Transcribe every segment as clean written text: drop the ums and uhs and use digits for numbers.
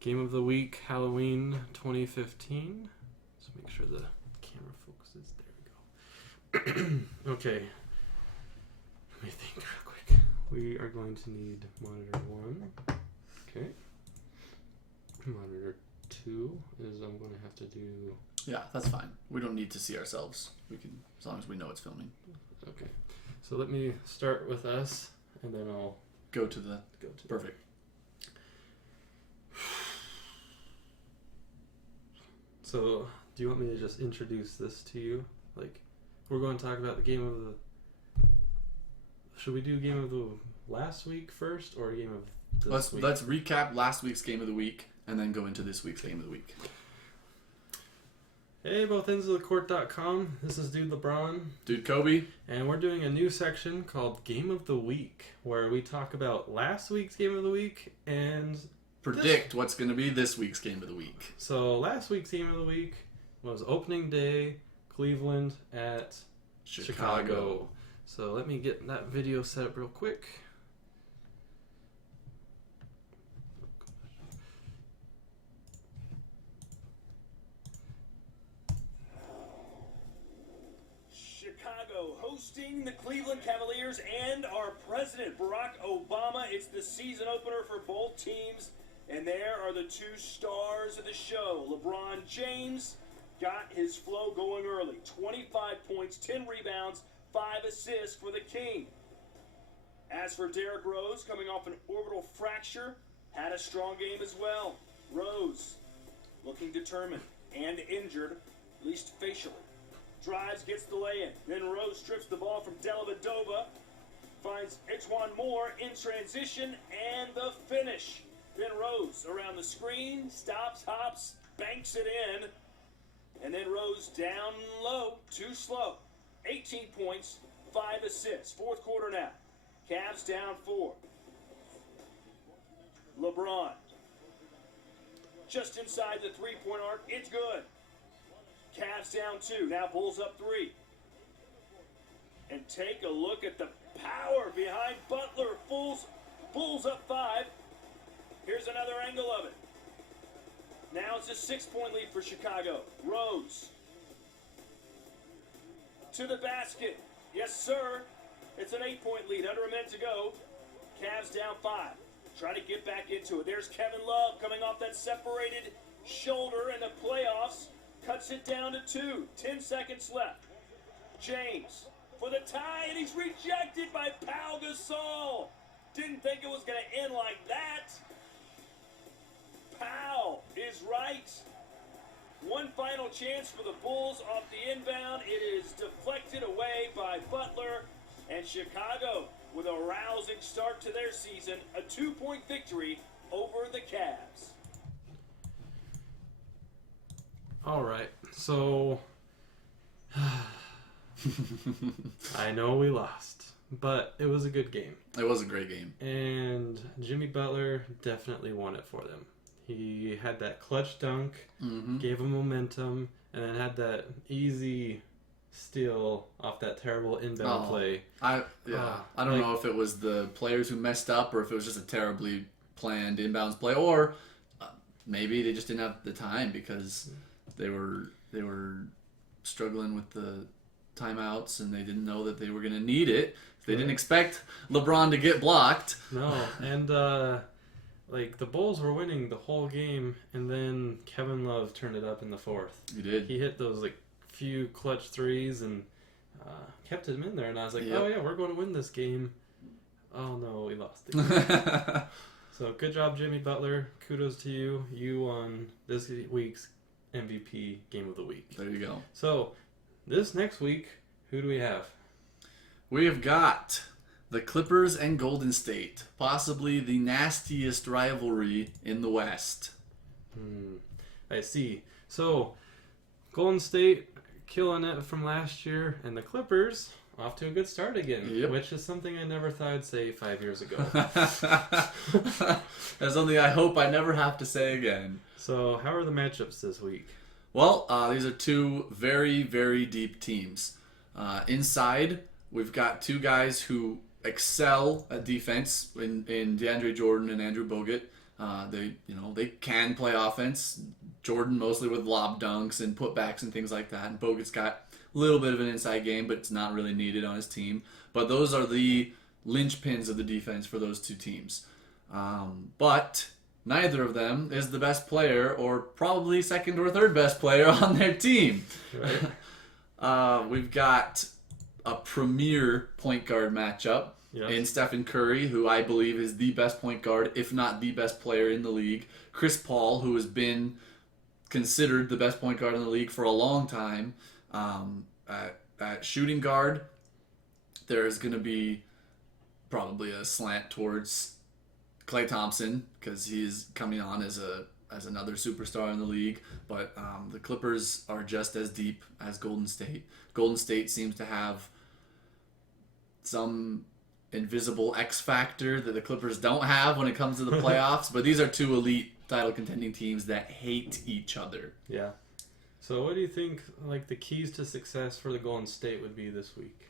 Game of the Week, Halloween 2015. Let's make sure the camera focuses. There we go. Okay. Let me think real quick. We are going to need monitor 1. Okay. Monitor 2 is I'm going to have to do... Yeah, that's fine. We don't need to see ourselves. We can, as long as we know it's filming. Okay. So let me start with us, and then I'll... Go to the... Perfect. So, do you want me to just introduce this to you? Like, we're going to talk about the game of the... Should we do game of the last week first, or game of this week? Let's recap last week's game of the week, and then go into this week's game of the week. Hey, BothEndsOfTheCourt.com. This is Dude LeBron. Dude Kobe. And we're doing a new section called Game of the Week, where we talk about last week's Game of the Week and... Predict what's going to be this week's game of the week. So last week's game of the week was opening day, Cleveland at Chicago. So let me get that video set up real quick. Chicago hosting the Cleveland Cavaliers and our president, Barack Obama. It's the season opener for both teams. And there are the two stars of the show. LeBron James got his flow going early. 25 points, 10 rebounds, 5 assists for the King. As for Derrick Rose, coming off an orbital fracture, had a strong game as well. Rose, looking determined and injured, at least facially. Drives, gets the lay-in. Then Rose strips the ball from Dellavedova. Finds Ejuan Moore in transition and the finish. Then Rose around the screen, stops, hops, banks it in. And then Rose down low, too slow. 18 points, 5 assists. Fourth quarter now. Cavs down 4. LeBron. Just inside the three-point arc. It's good. Cavs down 2. Now Bulls up 3. And take a look at the power behind Butler. Bulls up 5. Here's another angle of it. Now it's a 6-point lead for Chicago. Rose. To the basket. Yes, sir. It's an 8-point lead. Under a minute to go. Cavs down 5. Try to get back into it. There's Kevin Love coming off that separated shoulder in the playoffs. Cuts it down to 2. 10 seconds left. James for the tie, and he's rejected by Pau Gasol. Didn't think it was going to end like that. Pau is right. One final chance for the Bulls off the inbound. It is deflected away by Butler. And Chicago, with a rousing start to their season, a 2-point victory over the Cavs. All right, so I know we lost, but it was a good game. It was a great game. And Jimmy Butler definitely won it for them. He had that clutch dunk, gave him momentum, and then had that easy steal off that terrible inbound play. I don't know if it was the players who messed up or if it was just a terribly planned inbounds play, or maybe they just didn't have the time because they were struggling with the timeouts and they didn't know that they were going to need it. They didn't expect LeBron to get blocked. No, and like the Bulls were winning the whole game, and then Kevin Love turned it up in the fourth. He did. He hit those like few clutch threes and kept him in there, and I was like, oh yeah, we're going to win this game. Oh no, we lost the game. So good job, Jimmy Butler. Kudos to you. You won this week's MVP Game of the Week. There you go. So this next week, who do we have? We have got the Clippers and Golden State, possibly the nastiest rivalry in the West. I see. So Golden State killing it from last year, and the Clippers off to a good start again, which is something I never thought I'd say 5 years ago. That's something I hope I never have to say again. So how are the matchups this week? Well, these are two very, very deep teams. Inside, we've got two guys who excel at defense in DeAndre Jordan and Andrew Bogut. They can play offense. Jordan mostly with lob dunks and putbacks and things like that. And Bogut's got a little bit of an inside game, but it's not really needed on his team. But those are the linchpins of the defense for those two teams. But neither of them is the best player, or probably second or third best player on their team. Right. We've got a premier point guard matchup in Stephen Curry, who I believe is the best point guard, if not the best player in the league. Chris Paul, who has been considered the best point guard in the league for a long time. At shooting guard, there is going to be probably a slant towards Klay Thompson because he's coming on as another superstar in the league. But the Clippers are just as deep as Golden State. Golden State seems to have some invisible X factor that the Clippers don't have when it comes to the playoffs. But these are two elite title contending teams that hate each other. Yeah. So what do you think like the keys to success for the Golden State would be this week?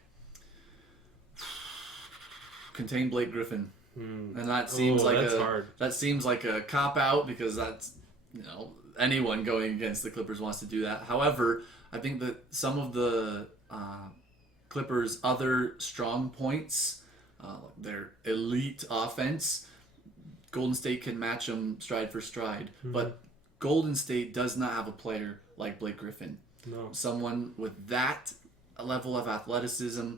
Contain Blake Griffin. And that seems hard. That seems like a cop out because that's anyone going against the Clippers wants to do that. However, I think that some of the Clippers' other strong points, their elite offense, Golden State can match them stride for stride. Mm-hmm. But Golden State does not have a player like Blake Griffin. No. Someone with that level of athleticism,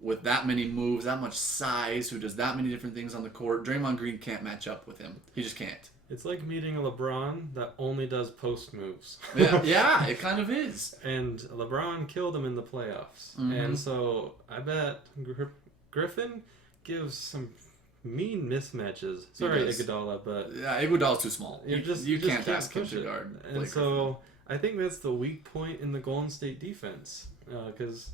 with that many moves, that much size, who does that many different things on the court. Draymond Green can't match up with him. He just can't. It's like meeting a LeBron that only does post moves. Yeah, it kind of is. And LeBron killed him in the playoffs. Mm-hmm. And so I bet Griffin gives some mean mismatches. Sorry, Iguodala, but... Yeah, Iguodala's too small. You can't ask him to guard Blake And so I think that's the weak point in the Golden State defense. Because...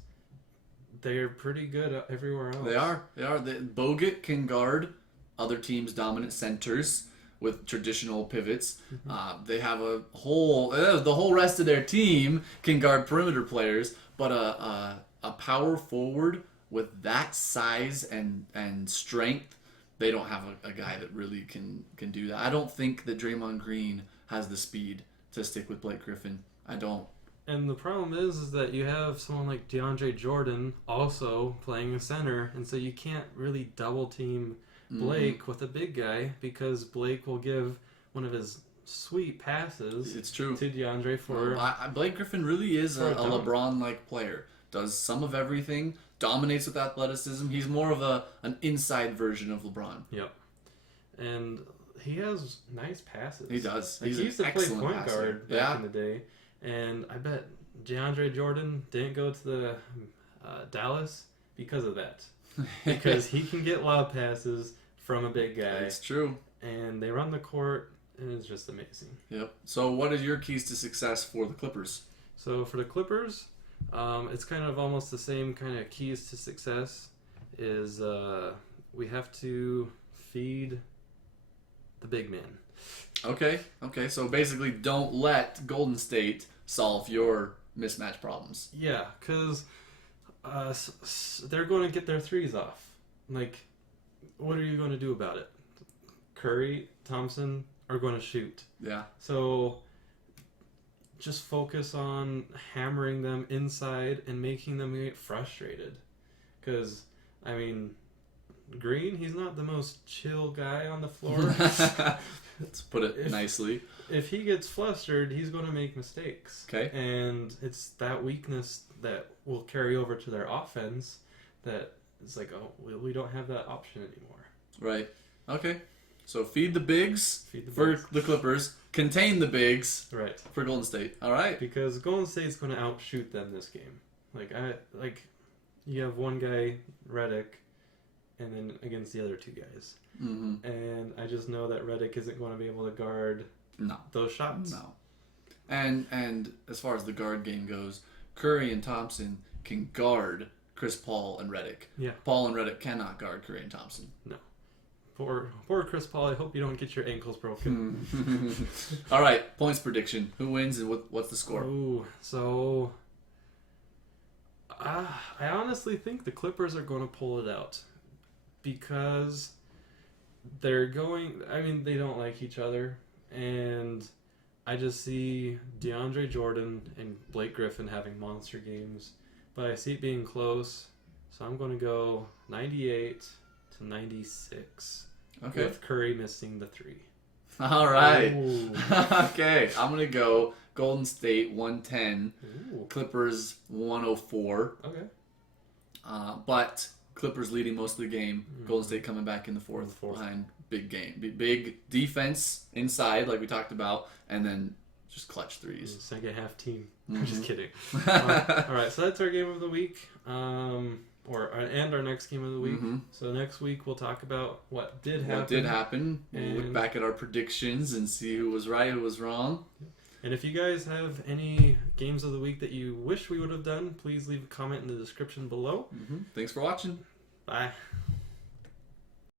they're pretty good everywhere else. They are. Bogut can guard other teams' dominant centers with traditional pivots. Mm-hmm. They have the whole rest of their team can guard perimeter players, but a power forward with that size and strength, they don't have a guy that really can do that. I don't think that Draymond Green has the speed to stick with Blake Griffin. I don't. And the problem is that you have someone like DeAndre Jordan also playing a center, and so you can't really double team Blake with a big guy because Blake will give one of his sweet passes it's true. To DeAndre for... Blake Griffin really is a LeBron-like player. Does some of everything, dominates with athleticism. He's more of an inside version of LeBron. Yep. And he has nice passes. He does. Like, he used to play point passer. guard back in the day. And I bet DeAndre Jordan didn't go to the Dallas because of that. Because he can get lob passes from a big guy. It's true. And they run the court, and it's just amazing. Yep. So what are your keys to success for the Clippers? So for the Clippers, it's kind of almost the same kind of keys to success is we have to feed the big man. Okay. So basically don't let Golden State solve your mismatch problems. Yeah, because they're going to get their threes off. Like, what are you going to do about it? Curry, Thompson are going to shoot. Yeah. So just focus on hammering them inside and making them get frustrated. Because, I mean, Green, he's not the most chill guy on the floor. Let's put it nicely. If he gets flustered, he's going to make mistakes. Okay. And it's that weakness that will carry over to their offense that is like, oh, we don't have that option anymore. Right. Okay. So feed the bigs for the Clippers. Contain the bigs for Golden State. All right. Because Golden State's going to outshoot them this game. You have one guy, Redick, and then against the other two guys. Mm-hmm. And I just know that Redick isn't going to be able to guard those shots. No. And as far as the guard game goes, Curry and Thompson can guard Chris Paul and Redick. Yeah. Paul and Redick cannot guard Curry and Thompson. No. Poor Chris Paul, I hope you don't get your ankles broken. All right, points prediction. Who wins and what's the score? Ooh, so I honestly think the Clippers are going to pull it out because they're going. I mean, they don't like each other, and I just see DeAndre Jordan and Blake Griffin having monster games, but I see it being close. So I'm going to go 98-96. Okay. With Curry missing the 3. All right. Ooh. Okay. I'm going to go Golden State 110, Ooh. Clippers 104. Okay. But Clippers leading most of the game. Golden State coming back in the fourth. Behind big game. Big defense inside, like we talked about, and then just clutch threes. Second half team. Mm-hmm. Just kidding. All right, so that's our game of the week. And our next game of the week. Mm-hmm. So next week we'll talk about what did happen. What did happen. We'll And- look back at our predictions and see who was right, who was wrong. And if you guys have any games of the week that you wish we would have done, please leave a comment in the description below. Mm-hmm. Thanks for watching. Bye.